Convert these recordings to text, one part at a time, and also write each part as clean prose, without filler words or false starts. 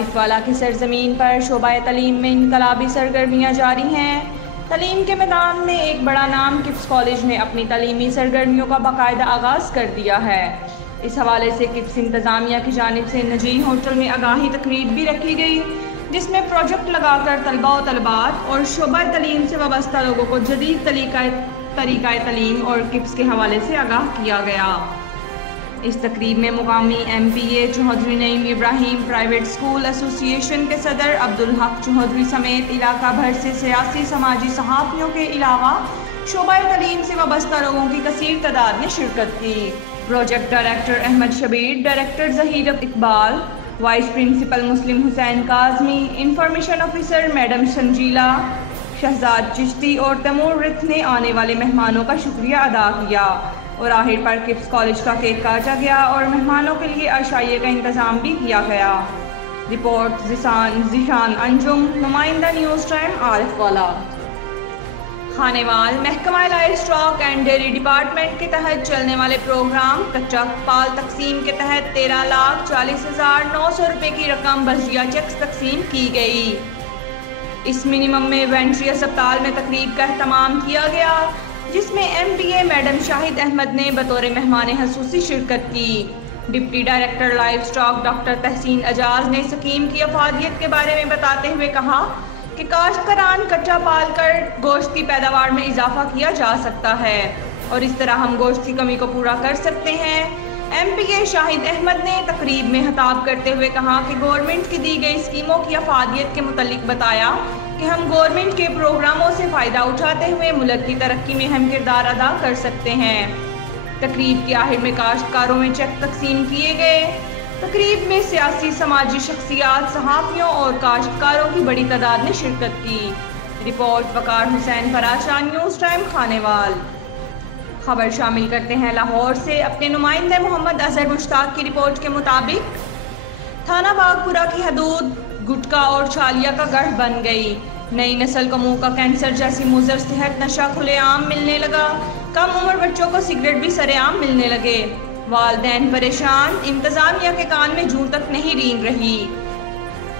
عارف والا کی سرزمین پر شعبہ تعلیم میں انقلابی سرگرمیاں جاری ہیں۔ تعلیم کے میدان میں ایک بڑا نام کپس کالج نے اپنی تعلیمی سرگرمیوں کا باقاعدہ آغاز کر دیا ہے۔ اس حوالے سے کپس انتظامیہ کی جانب سے نجی ہوٹل میں آگاہی تقریب بھی رکھی گئی، جس میں پروجیکٹ لگا کر طلباء و طالبات اور شعبہ تعلیم سے وابستہ لوگوں کو جدید طریقہ تعلیم اور کپس کے حوالے سے آگاہ کیا گیا۔ اس تقریب میں مقامی ایم پی اے چوہدری نعیم ابراہیم پرائیویٹ اسکول ایسوسی ایشن کے صدر عبدالحق چوہدری سمیت علاقہ بھر سے سیاسی سماجی صحافیوں کے علاوہ شعبہ تعلیم سے وابستہ لوگوں کی کثیر تعداد نے شرکت کی۔ Project director Ahmed Shabbir, director Zaheer Iqbal, vice principal Muslim Hussain Kazmi, information officer madam Sanjeela Shehzad Chishti اور تیمور رتھ نے آنے والے مہمانوں کا شکریہ ادا کیا اور آخر پر کپس کالج کا کیک کاٹا گیا اور مہمانوں کے لیے عشائیے کا انتظام بھی کیا گیا۔ رپورٹ ذیشان انجم، نمائندہ نیوز ٹائم عارف والا۔ خانیوال محکمہ life stock and dairy department کے تحت چلنے والے پروگرام کچا پال تقسیم کے تحت 13,40,900 روپے کی رقم بجریہ چیکس تقسیم کی گئی۔ اس منیمم میں وینٹری اسپتال میں تقریب کا اہتمام کیا گیا، جس میں ایم پی اے میڈم شاہد احمد نے بطور مہمان خصوصی شرکت کی۔ Deputy director life stock doctor تحسین اجاز نے اسکیم کی افادیت کے بارے میں بتاتے ہوئے کہا کہ کاشتکاران کچا پال کر گوشت کی پیداوار میں اضافہ کیا جا سکتا ہے اور اس طرح ہم گوشت کی کمی کو پورا کر سکتے ہیں۔ ایم پی اے شاہد احمد نے تقریب میں خطاب کرتے ہوئے کہا کہ گورنمنٹ کی دی گئی اسکیموں کی افادیت کے متعلق بتایا کہ ہم گورنمنٹ کے پروگراموں سے فائدہ اٹھاتے ہوئے ملک کی ترقی میں اہم کردار ادا کر سکتے ہیں۔ تقریب کے آخر میں کاشتکاروں میں چیک تقسیم کیے گئے۔ تقریب میں سیاسی سماجی شخصیات، صحافیوں اور کاشتکاروں کی بڑی تعداد نے شرکت کی۔ رپورٹ وقار حسین پراچا، نیوز ٹائم خانیوال۔ خبر شامل کرتے ہیں لاہور سے۔ اپنے نمائندے محمد اظہر مشتاق کی رپورٹ کے مطابق تھانہ باغپورہ کی حدود گٹکا اور چھالیا کا گڑھ بن گئی۔ نئی نسل کو منہ کا کینسر جیسی مضر صحت نشہ کھلے عام ملنے لگا۔ کم عمر بچوں کو سگریٹ بھی سرے عام ملنے لگے۔ والدین پریشان، انتظامیہ کے کان میں جوں تک نہیں رینگ رہی۔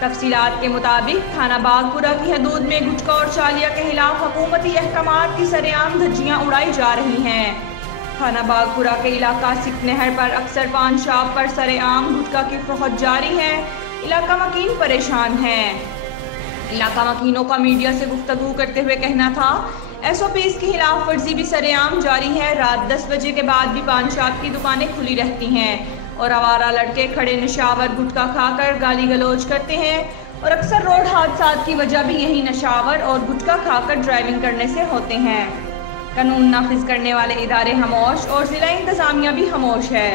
تفصیلات کے مطابق تھانہ باغپورہ کی حدود میں گٹکا اور چھالیا کے خلاف حکومتی احکامات کی سرے عام دھجیاں اڑائی جا رہی ہیں۔ تھانہ باغپورہ کے علاقہ سکھ نہر پر اکثر پان شاپ پر سرے عام گٹکا کی فروخت جاری ہے۔ علاقہ مکین پریشان ہیں۔ علاقہ مکینوں کا میڈیا سے گفتگو کرتے ہوئے کہنا تھا ایس او پیز کی خلاف ورزی بھی سرے عام جاری ہے۔ رات 10 بجے کے بعد بھی پان شاپ کی دکانیں کھلی رہتی ہیں اور آوارہ لڑکے کھڑے نشاور گٹکا کھا کر گالی گلوچ کرتے ہیں اور اکثر روڈ حادثات کی وجہ بھی یہی نشاور اور گٹکا کھا کر ڈرائیونگ کرنے سے ہوتے ہیں۔ قانون نافذ کرنے والے ادارے خاموش اور ضلع انتظامیہ بھی خاموش ہے۔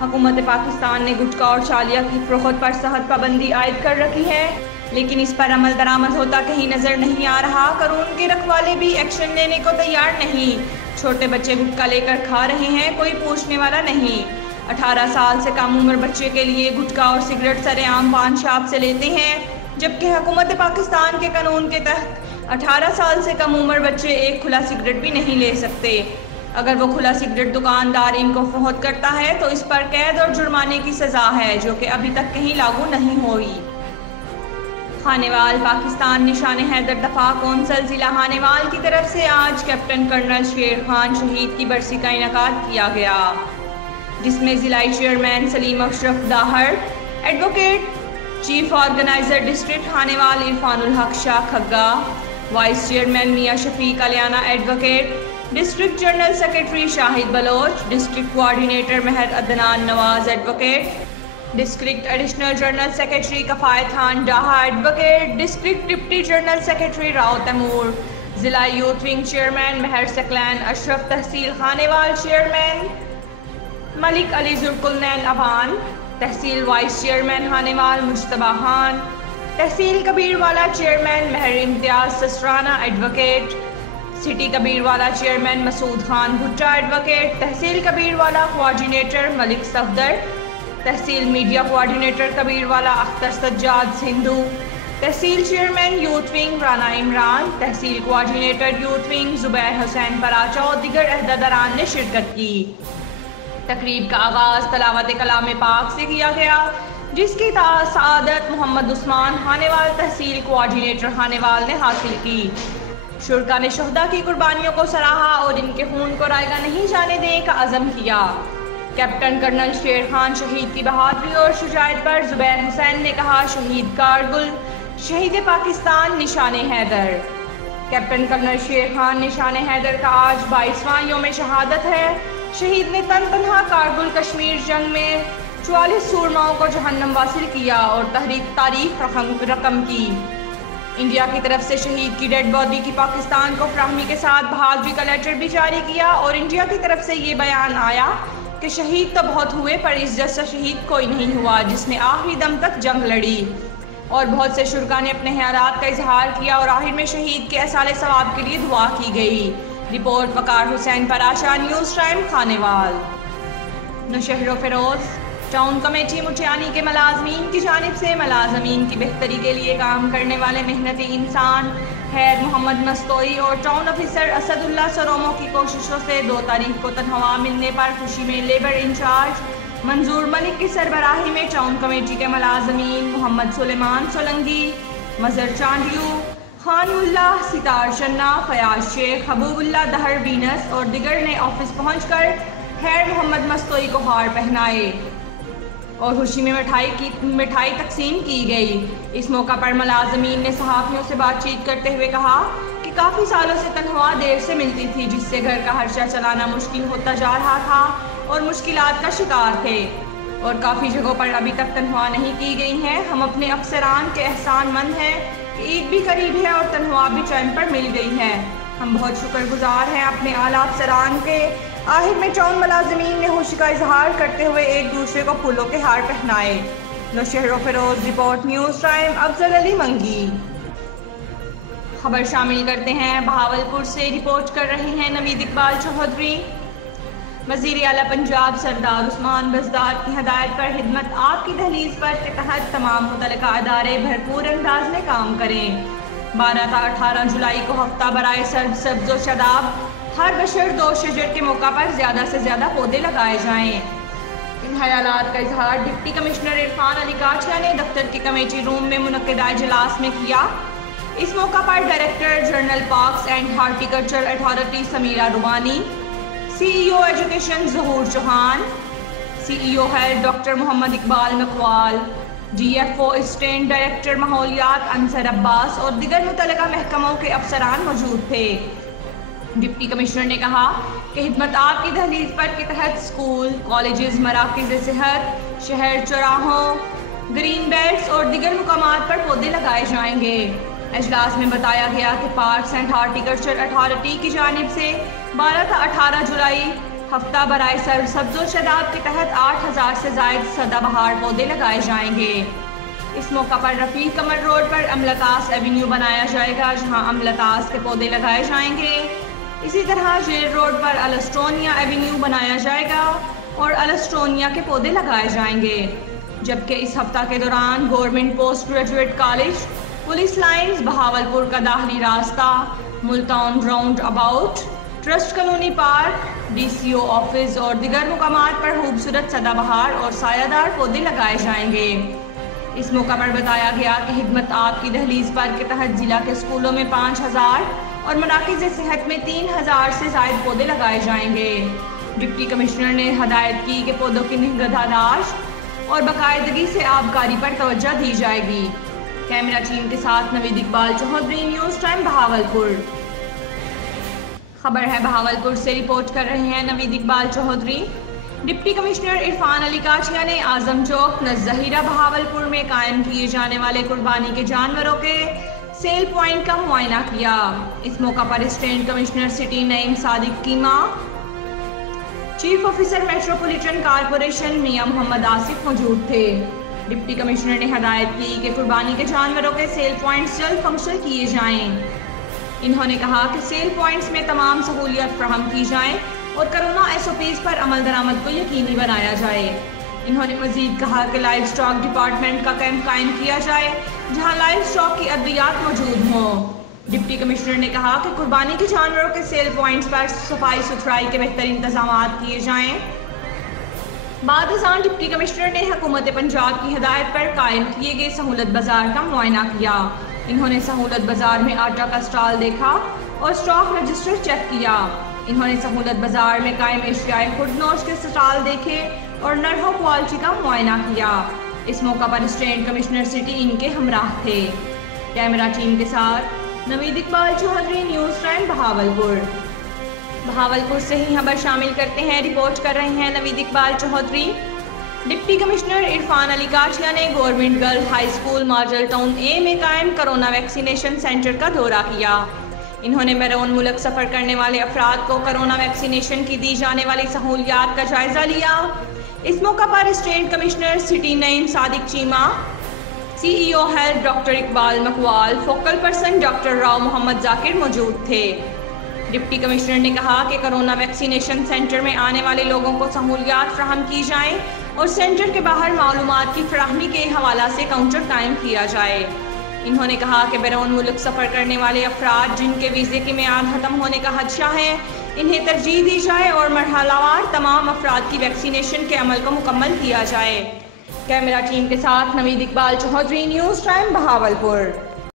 حکومت پاکستان نے گٹکا اور چھالیا کی فروخت پر سخت پابندی عائد کر رکھی ہے، لیکن اس پر عمل درآمد ہوتا کہیں نظر نہیں آ رہا۔ قانون کے رکھوالے بھی ایکشن لینے کو تیار نہیں۔ چھوٹے بچے گٹکا لے کر کھا رہے ہیں، کوئی پوچھنے والا نہیں۔ 18 سال سے کم عمر بچے کے لیے گٹکا اور سگریٹ سرے عام پان شاپ سے لیتے ہیں، جبکہ حکومت پاکستان کے قانون کے تحت 18 سال سے کم عمر بچے ایک کھلا سگریٹ بھی نہیں لے سکتے۔ اگر وہ کھلا سگریٹ دکاندار ان کو فروخت کرتا ہے تو اس پر قید اور جرمانے کی سزا ہے، جو کہ ابھی تک کہیں لاگو نہیں ہوئی۔ خانیوال پاکستان نشان حیدر دفاع کونسل ضلع خانیوال کی طرف سے آج کیپٹن کرنل شیر خان شہید کی برسی کا انعقاد کیا گیا، جس میں ضلعی chairman Saleem Ashraf Dahar, advocate chief organizer district Khanewal Irfan Ulhaq Shah Khagga, vice chairman Mian Shafiq Aliana advocate, district general secretary Shahid Baloch, district coordinator Mehr Adnan Nawaz advocate, district additional general secretary Kifayat Khan Daha advocate, district deputy general secretary Rao Taimur, ضلع youth wing chairman Mehr Saqlain Ashraf, tehsil Khanewal chairman Malik Ali Zulqarnain Aban, tehsil vice chairman Khanewal Mujtaba Khan, tehsil Kabirwala chairman Mehr Imtiaz Sasrana advocate, city Kabirwala chairman Masood Khan Bhutta advocate, tehsil Kabirwala coordinator Malik Safdar, tehsil media coordinator Kabirwala Akhtar Sajjad Sandhu, tehsil chairman youth wing Rana Imran, tehsil coordinator youth wing Zubair Hussain Paracha اور دیگر عہدیداران نے شرکت کی۔ تقریب کا آغاز تلاوت کلام پاک سے کیا گیا، جس کی سعادت محمد عثمان خانیوال تحصیل کوآرڈینیٹر خانیوال نے حاصل کی۔ شرکا نے شہداء کی قربانیوں کو سراہا اور ان کے خون کو رائیگاں نہیں جانے دینے کا عزم کیا۔ کیپٹن کرنل شیر خان شہید کی بہادری اور شجاعت پر زبیر حسین نے کہا، شہید کارگل، شہید پاکستان، نشان حیدر۔ کیپٹن کرنل شیر خان نشان حیدر کا آج 22واں یوم شہادت ہے۔ شہید نے تن تنہا کارگل کشمیر جنگ میں 44 سورماؤں کو جہنم واصل کیا اور تاریخ رقم کی۔ انڈیا کی طرف سے شہید کی ڈیڈ باڈی کی پاکستان کو فراہمی کے ساتھ بہادری کا لیٹر بھی جاری کیا اور انڈیا کی طرف سے یہ بیان آیا کہ شہید تو بہت ہوئے پر اس جیسا شہید کوئی نہیں ہوا جس نے آخری دم تک جنگ لڑی۔ اور بہت سے شرکا نے اپنے خیالات کا اظہار کیا اور آخر میں شہید کے ایصال ثواب کے لیے دعا کی گئی۔ رپورٹ وقار حسین پراشا، نیوز ٹائم خانیوال۔ نوشہر و فیروز ٹاؤن کمیٹی مٹیانی کے ملازمین کی جانب سے ملازمین کی بہتری کے لیے کام کرنے والے محنتی انسان خیر محمد مستوئی اور ٹاؤن آفیسر اسد اللہ سرومو کی کوششوں سے 2 تاریخ کو تنخواہ ملنے پر خوشی میں لیبر انچارج منظور ملک کی سربراہی میں ٹاؤن کمیٹی کے ملازمین محمد سلیمان سولنگی، مظہر چانڈیو، خان اللہ، ستار چنا، فیاض شیخ، حبوب اللہ دہر وینس اور دیگر نے آفس پہنچ کر خیر محمد مستوئی کو ہار پہنائے اور خوشی میں مٹھائی تقسیم کی گئی۔ اس موقع پر ملازمین نے صحافیوں سے بات چیت کرتے ہوئے کہا کہ کافی سالوں سے تنخواہ دیر سے ملتی تھی جس سے گھر کا خرچہ چلانا مشکل ہوتا جا رہا تھا اور مشکلات کا شکار تھے اور کافی جگہوں پر ابھی تک تنخواہ نہیں کی گئی ہیں۔ ہم اپنے افسران کے احسان مند ہیں کہ عید بھی قریب ہے اور تنخواہ بھی ٹائم پر مل گئی ہے۔ ہم بہت شکر گزار ہیں اپنے اعلیٰ افسران کے۔ آخر میں ٹاؤن ملازمین نے خوشی کا اظہار کرتے ہوئے ایک دوسرے کو پھولوں کے ہار پہنائے۔ نوشہر و فیروز رپورٹ نیوز ٹائم افضل علی منگی۔ خبر شامل کرتے ہیں بہاولپور سے، رپورٹ کر رہے ہیں نوید اقبال چوہدری۔ وزیر اعلیٰ پنجاب سردار عثمان بزدار کی ہدایت پر خدمت آپ کی دہلیز پر کے تحت تمام متعلقہ ادارے بھرپور انداز میں کام کریں۔ 12 تا 18 جولائی کو ہفتہ برائے سرد سبز و شاداب ہر بشر 2 شجر کے موقع پر زیادہ سے زیادہ پودے لگائے جائیں۔ ان خیالات کا اظہار ڈپٹی کمشنر عرفان علی کاچیا نے دفتر کے کمیٹی روم میں منعقدہ اجلاس میں کیا۔ اس موقع پر director general parks and horticulture authority Samira Rubani, C E O education Zahoor Chauhan, C E O health doctor Muhammad Iqbal Maqwal, D F O assistant director ماحولیات انصر عباس اور دیگر متعلقہ محکموں کے افسران موجود تھے۔ ڈپٹی کمشنر نے کہا کہ خدمت آپ کی دہلیز پر کے تحت اسکول، کالجز، مراکز صحت، شہر چوراہوں، گرین بیلٹس اور دیگر مقامات پر پودے لگائے جائیں گے۔ اجلاس میں بتایا گیا کہ پارکس اینڈ ہارٹیکلچر اتھارٹی کی جانب سے 12 تا 18 جولائی ہفتہ برائے سبز و شاداب کے تحت 8000 سے زائد سدا بہار پودے لگائے جائیں گے۔ اس موقع پر رفیق کمر روڈ پر املتاس ایونیو بنایا جائے گا جہاں املتاس کے پودے لگائے جائیں گے۔ اسی طرح جیل روڈ پر السٹونیا ایونیو بنایا جائے گا اور السٹونیا کے پودے لگائے جائیں گے، جبکہ اس ہفتہ کے دوران government post graduate college, police lines, Bahawalpur کا داخلی راستہ، Multan roundabout, trust colony park, D C O office اور دیگر مقامات پر خوبصورت سدا بہار اور سایہ دار پودے لگائے جائیں گے۔ اس موقع پر بتایا گیا کہ خدمت آپ کی دہلیز پر کے تحت ضلع کے اسکولوں میں 5000 اور مراکز صحت میں 3000 سے زائد پودے لگائے جائیں گے۔ ڈپٹی کمشنر نے ہدایت کی کہ پودوں کی نگہداشت اور باقاعدگی سے آبکاری پر توجہ دی جائے گی۔ کیمرہ ٹیم کے ساتھ نوید اقبال چوہدری، نیوز ٹائم بہاولپور۔ خبر ہے بہاولپور سے، رپورٹ کر رہے ہیں نوید اقبال چوہدری۔ ڈپٹی کمشنر عرفان علی کاچیا نے اعظم چوک نزدہیرہ بہاولپور میں قائم کیے جانے والے قربانی کے جانوروں کے سیل پوائنٹ کا معائنہ کیا۔ اس موقع پر اسسٹنٹ کمشنر سٹی نعیم صادق کیما، چیف آفیسر میٹروپولیٹن کارپوریشن میاں محمد آصف موجود تھے۔ ڈپٹی کمشنر نے ہدایت کی کہ قربانی کے جانوروں کے سیل پوائنٹس جلد فنکشن کیے جائیں۔ انہوں نے کہا کہ سیل پوائنٹس میں تمام سہولیات فراہم کی جائیں اور کرونا ایس او پیز پر عمل درآمد کو یقینی بنایا جائے۔ انہوں نے مزید کہا کہ لائف سٹاک ڈپارٹمنٹ کا کیمپ قائم کیا جائے جہاں لائف سٹاک کی ادویات موجود ہوں۔ ڈپٹی کمشنر نے کہا کہ قربانی کے جانوروں کے سیل پوائنٹس پر صفائی ستھرائی کے بہتر انتظامات کیے جائیں بعد ازاں ڈپٹی کمشنر نے حکومت پنجاب کی ہدایت پر قائم کیے گئے سہولت بازار کا معائنہ کیا۔ انہوں نے سہولت بازار میں آٹا کا اسٹال دیکھا اور اسٹاک رجسٹر چیک کیا۔ انہوں نے سہولت بازار میں قائم ایشیائی فوڈ نوٹس کے اسٹال دیکھے اور نرخ کوالٹی کا معائنہ کیا۔ اس موقع پر اسسٹنٹ کمشنر سٹی ان کے ہمراہ تھے۔ کیمرہ ٹیم کے ساتھ نوید اقبال چوہدری، نیوز ٹائم بہاولپور۔ بہاولپور سے ہی خبر شامل کرتے ہیں، رپورٹ کر رہے ہیں نوید اقبال چوہدری۔ ڈپٹی کمشنر عرفان علی کاٹھیا نے government girl high school model town A میں قائم کرونا ویکسینیشن سینٹر کا دورہ کیا۔ انہوں نے بیرون ملک سفر کرنے والے افراد کو کرونا ویکسینیشن کی دی جانے والی سہولیات کا جائزہ لیا۔ اس موقع پر assistant commissioner city Naeem Sadiq Cheema, C E O health doctor Iqbal Maqwal, focal person doctor Rao Muhammad Zakir موجود تھے۔ ڈپٹی کمشنر نے کہا کہ کرونا ویکسینیشن سینٹر میں آنے والے لوگوں کو سہولیات فراہم کی جائیں اور سینٹر کے باہر معلومات کی فراہمی کے حوالہ سے کاؤنٹر قائم کیا جائے۔ انہوں نے کہا کہ بیرون ملک سفر کرنے والے افراد جن کے ویزے کی میعاد ختم ہونے کا خدشہ ہے، انہیں ترجیح دی جائے اور مرحلہ وار تمام افراد کی ویکسینیشن کے عمل کو مکمل کیا جائے۔ کیمرہ ٹیم کے ساتھ نوید اقبال چوہدری، نیوز ٹائم بہاولپور۔